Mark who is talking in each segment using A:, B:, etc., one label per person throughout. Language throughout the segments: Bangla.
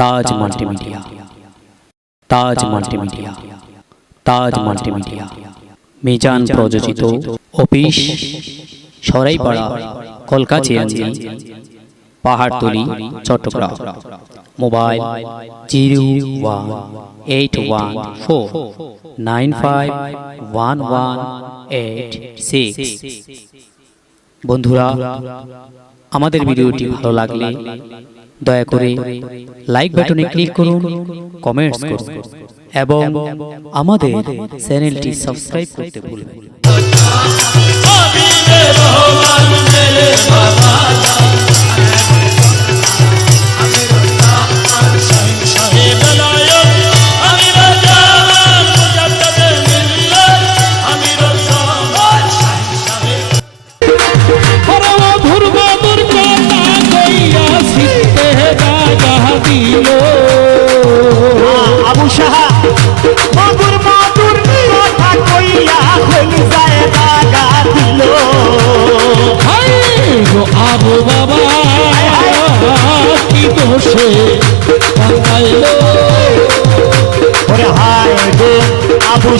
A: Taj multimedia Taj multimedia Taj multimedia Mizan প্রযোজিত office Saraipara কলকাচিয়াঞ্জি Pahartali Chittagong. Mobile zero one eight one four nine five one one eight six. বন্ধুরা আমাদের ভিডিওটি ভালো লাগলে দয়া করে লাইক বাটনে ক্লিক করুন কমেন্টস করুন এবং আমাদের চ্যানেলটি সাবস্ক্রাইব করতে ভুলবেন না।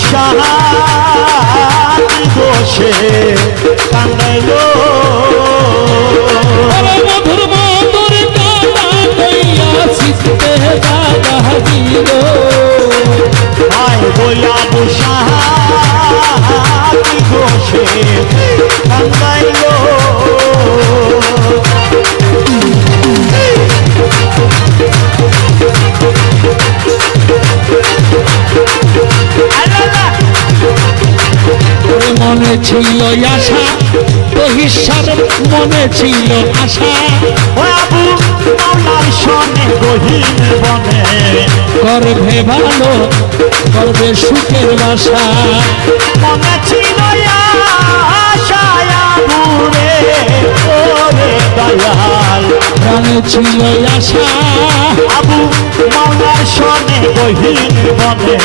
B: সাহা
C: দোষে কান্দাইলো। ছিল আশা বহিষ্কার মনে ছিল আশা।
B: ও আবু মাওলার সনে গহীন বনে।
C: করবে ভালো করবে সুখের বাসা।
B: মনে ছিল আশা আবুরে ওরে দয়াল।
C: প্রাণে ছিল আশা।
B: আবু মাওলার সনে গহীন বনে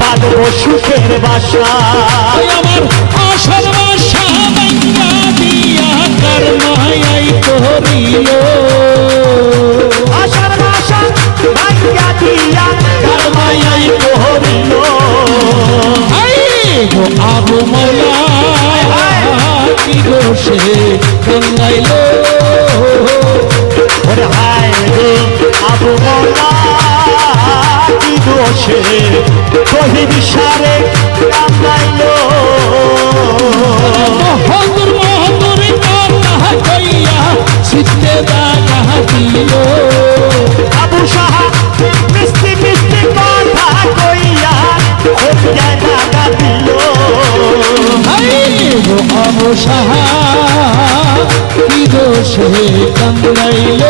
B: বাঁধব সুখের বাসা।
C: আমার কি দোষে
B: শহীদ সারে কান্দাইলো
C: মহদুর মহদুর কথা কইয়া সিদ্ধে দাগা দিল।
B: আবু সাহা মিষ্টি মিষ্টি কথা কইয়া হত্যা টাকা দিল।
C: আবু সাহা কি দোষে কান্দাইল।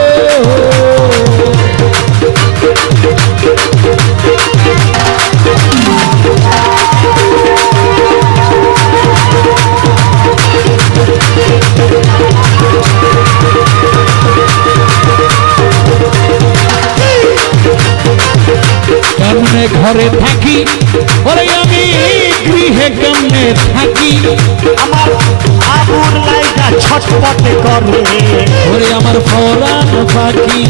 C: কেমনে থাকি
B: আমার আবুর লাইগা ছটপটে করে।
C: ওরে আমার ফরান পাখি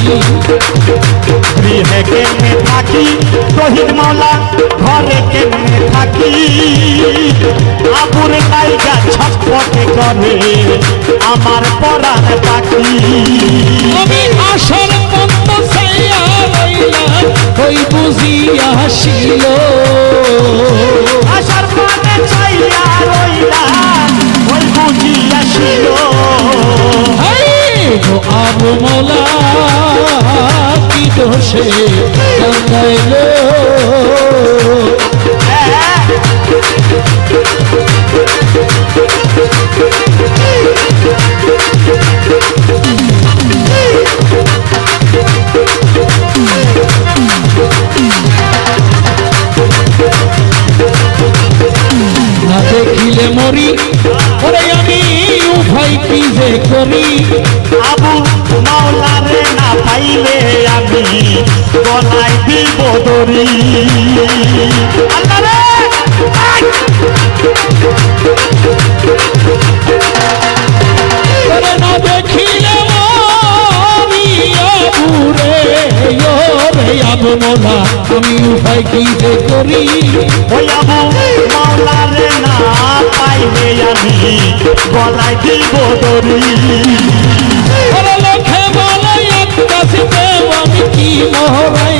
B: গৃহে কেমনে থাকি শহীদ মাওলা ঘরে কেমনে থাকি? আবুর লাইগা ছটপটে করে আমার পরাণ পাখি।
C: আমি আসার পন্ত চাইয়া রইলাম ওই বুঝিয়া আসিল। কি দোষে কান্দাইল না দেখিলে মরি আমি উভয় কি যে করি?
B: রে!
C: ওরে না দেখিলে মরি আবুরে ওর কি যে করি?
B: ওই আবু মাওলারে না পাইলে আমি গলায় দিব দড়ি।
C: লোকে বলে একটা শীতে আমি কি মোহরাই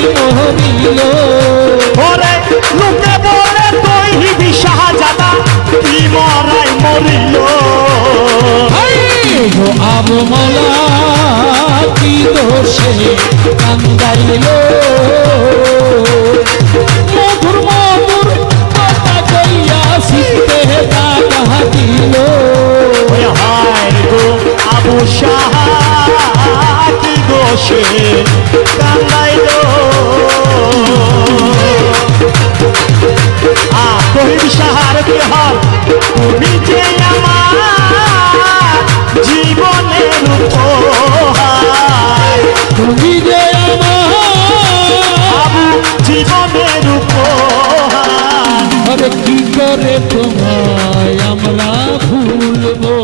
C: দোষে কান্দাইল মধুর মধুর কথা কইয়া
B: শাহ কি বিহার রে তোমায় আমরা ভুলবো